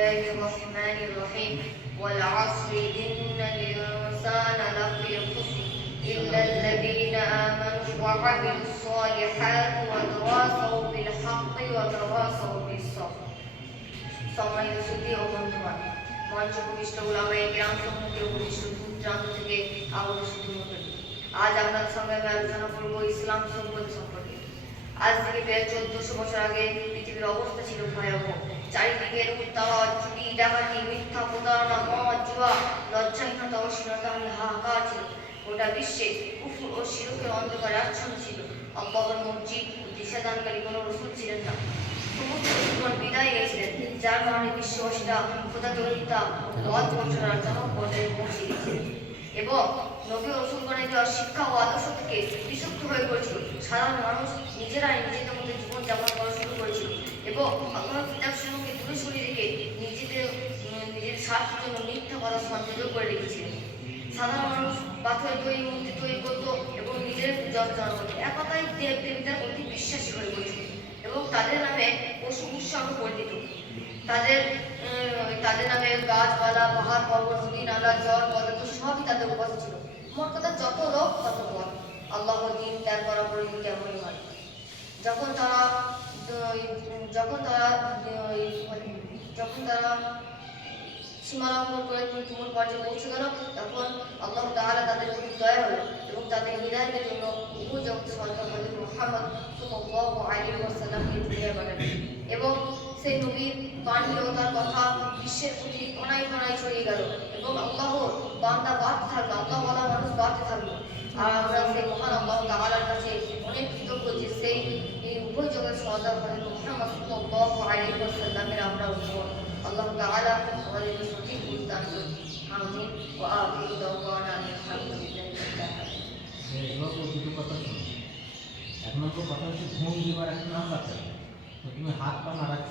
الله الرحمن الرحيم والعصر إن الإنسان لفي خسر إلا الذين آمنوا وعملوا الصالحات وتواصوا بالحق وتواصوا بالصبر সম্মানিত সুধী ও বন্ধুগণ, মঞ্চ উপবিষ্ট উলামায়ে কেরাম সম্মুখে উপবিষ্ট দূর প্রান্ত থেকে আগত সুধী মণ্ডলী, আজ আপনাদের সঙ্গে আমি আলোচনা করব ইসলাম সভ্যতা সম্পর্কে। আজ থেকে প্রায় 1400 বছর আগে পৃথিবীর অবস্থা ছিল ভয়াবহ। চারিদিকে উত্তাল, চুরি, ডাকাতি, মিথ্যা প্রতারণা, মদ, জুয়া, লজ্জাহীনতা, অশ্লীলতা, হাহাকার ছিল। গোটা বিশ্বে কুফর ও শিরকের অন্ধকারে আচ্ছন্ন ছিল। আল্লাহর মসজিদ ও দিশাদানকারী কোনো রাসূল ছিলেন না। সমস্ত জীবন বিদায় নিয়েছিলেন, যার কারণে বিশ্ববাসীরা খোদাতরহিতা মদ প্রচার চরম পর্যায়ে পৌঁছে গেছে এবং নবী ও রাসূলগণের দেওয়া শিক্ষা ও আদর্শ থেকে বিশুদ্ধ হয়ে পড়েছিল। সাধারণ মানুষ নিজেরাই নিজেদের মধ্যে জীবনযাপন করা শুরু করেছিল এবং আল্লাহর কিতাবসমূহকে দূরে সরিয়ে রেখে নিজেদের স্বার্থের জন্য মিথ্যা কথা সঞ্চয় করে রেখেছিলেন। সাধারণ মানুষ পাথরের তৈরি মূর্তি তৈরি করত এবং নিজের পূজা অর্চনা করত। এক কথায় দেব দেবতার প্রতি বিশ্বাসী হয়ে পড়েছিল এবং তাদের নামে পশু উৎসর্গ করে দিত। তাদের নামে গাছপালা, পাহাড়, পর্বত, নদী, নালা, জল, পদার্থ সবই তাদের উপাসনা ছিল। মোট কথা, যত লোক তত পথ। আল্লাহর দ্বীন ত্যাগ করার পরে কেমনই হয়। যখন তারা সীমালঙ্ঘন করে তুমুল পর্যায়ে পৌঁছে গেল, তখন আল্লাহ তাআলা তাদের প্রতি দয়া হলো এবং তাদের হিদায়াতের জন্য উপযুক্ত সরকার হযরত মুহাম্মদ সাল্লাল্লাহু আলাইহি ওয়াসাল্লামকে দুনিয়ায় পাঠালেন এবং সেই নবীর বাণী ও তার কথা বিশ্বের প্রতি কোনায় কোনায় ছড়িয়ে গেল এবং আল্লাহর বান্দা বাড়তে থাকলো, আল্লাহওয়ালা মানুষ বাড়তে থাকলো। আর আমরা সেই মহান আল্লাহ তাআলার কাছে অনেক কৃতজ্ঞ যে সেই উভয় জগতের সর্দার হযরত মুহাম্মদ সাল্লাল্লাহু আলাইহি ওয়াসাল্লামের আমরা উপর। আল্লাহ তাআলা আমাদেরকে সঠিক বুঝ দান করুন। আমিন ওয়া আখিরু দাওয়ানা আলহামদুলিল্লাহি রাব্বিল আলামিন। এক নম্বর কথা হচ্ছে ঘুম দিবার একটা নাম আছে, তুমি হাত পা নাড়াচ্ছ।